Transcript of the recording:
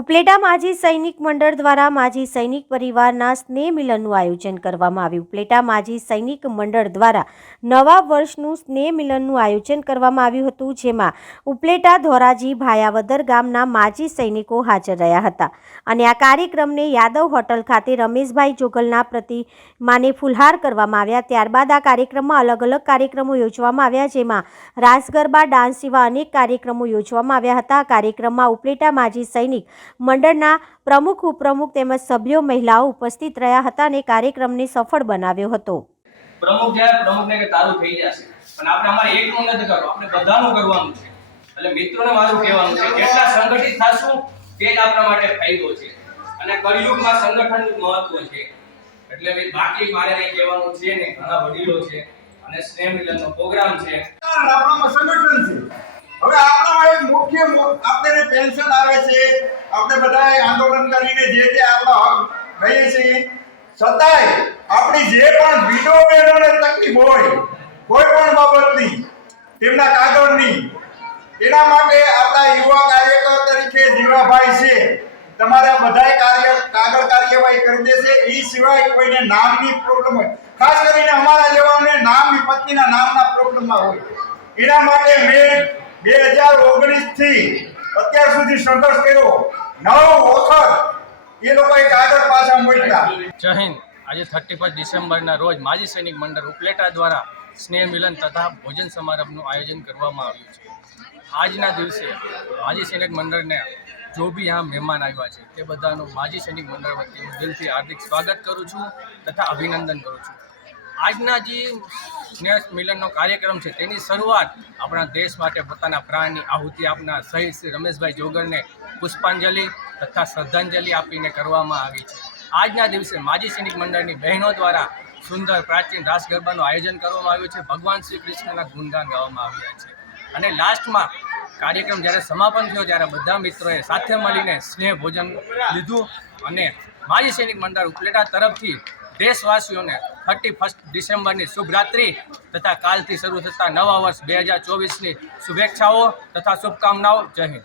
ઉપલેટા માજી સૈનિક મંડળ દ્વારા માજી સૈનિક પરિવારના સ્નેહ મિલનનું આયોજન કરવામાં આવ્યું. ઉપલેટા માજી સૈનિક મંડળ દ્વારા નવા વર્ષનું સ્નેહ મિલનનું આયોજન કરવામાં આવ્યું હતું, જેમાં ઉપલેટા ધોરાજી ભાયાવદર ગામના માજી સૈનિકો હાજર રહ્યા હતા. અને આ કાર્યક્રમને યાદવ હોટલ ખાતે રમેશભાઈ જોગલના પ્રતિમાને ફુલહાર કરવામાં આવ્યા. ત્યારબાદ આ કાર્યક્રમમાં અલગ અલગ કાર્યક્રમો યોજવામાં આવ્યા, જેમાં રાસ ગરબા ડાન્સ જેવા અનેક કાર્યક્રમો યોજવામાં આવ્યા હતા. આ કાર્યક્રમમાં ઉપલેટા માજી સૈનિક મંડળના પ્રમુખ ઉપપ્રમુખ તેમજ સભ્યો મહિલાઓ ઉપસ્થિત રહ્યા હતા અને કાર્યક્રમને સફળ બનાવ્યો હતો. પ્રમુખ જાય પ્રમુખને કે તારું થઈ જશે પણ આપણે અમારે એકનું નથી કરવું આપણે બધાનું કરવાનું છે. એટલે મિત્રોને મારું કહેવાનું છે જેટલા સંગઠિત થશું તે જ આપણા માટે ફાયદો છે. અને કળિયુગમાં સંગઠનનું મહત્વ છે. એટલે બાકી મારે નહીં કહેવાનું છે ને ઘણા વડીલો છે અને સ્નેહ મિલનનો પ્રોગ્રામ છે. આપણામાં સંગઠન છે. હવે આપણામાં એક મુખ્ય આપણે પેન્શન આવે છે. આપણે બધાએ આંદોલન કરીને જે તે આપણા હક લઈએ છીએ. છતાંય આપણી જે પણ વિડો બહેનોને તકલીફ હોય, કોઈ પણ બાબતની, તેમના કાગળની, એના માટે આપણા યુવા કાર્યકર તરીકે જીવાભાઈ છે. તમારા બધાય કાર્ય કાગળ કાર્યવાહી કરી દેશે. એ સિવાય કોઈને નામની પ્રોબ્લેમ હોય. ખાસ કરીને અમારા જવાનોને નામની પત્નીના નામના પ્રોબ્લેમમાં હોય. એના માટે મેં બે હજાર ઓગણીસથી અત્યાર સુધી સંઘર્ષ કર્યો. નવ વખત એ લોકોએ કાગળ પાછા મોકલ્યા જય હિન્દ. આજે થર્ટી ફર્સ્ટ ડિસેમ્બરના રોજ માજી સૈનિક મંડળ ઉપલેટા દ્વારા સ્નેહ મિલન તથા ભોજન સમારંભનું આયોજન કરવામાં આવ્યું છે. આજના દિવસે માજી સૈનિક મંડળને જો બી આ મહેમાન આવ્યા છે, તે બધાનું માજી સૈનિક મંડળ વતી હું દિલથી હાર્દિક સ્વાગત કરું છું તથા અભિનંદન કરું છું. આજના જે સ્નેહ મિલનનો કાર્યક્રમ છે, તેની શરૂઆત આપણા દેશ માટે પોતાના પ્રાણની આહુતિ આપનાર શહીદ શ્રી રમેશભાઈ જોગરને પુષ્પાંજલિ તથા શ્રદ્ધાંજલિ આપીને કરવામાં આવી છે. આજના દિવસે માજી સૈનિક મંડળની બહેનો દ્વારા સુંદર પ્રાચીન રાસ ગરબાનું આયોજન કરવામાં આવ્યું છે. ભગવાન શ્રી કૃષ્ણના ગુણગાન ગાવામાં આવ્યા છે. અને લાસ્ટમાં કાર્યક્રમ જ્યારે સમાપન થયો, ત્યારે બધા મિત્રોએ સાથે મળીને સ્નેહ ભોજન લીધું અને માજી સૈનિક મંડળ ઉપલેટા તરફથી દેશવાસીઓને થર્ટી ફર્સ્ટ ડિસેમ્બરની શુભ રાત્રિ તથા કાલથી શરૂ થતા નવા વર્ષ બે હજાર ચોવીસની શુભેચ્છાઓ તથા શુભકામનાઓ. જય હિન્દ.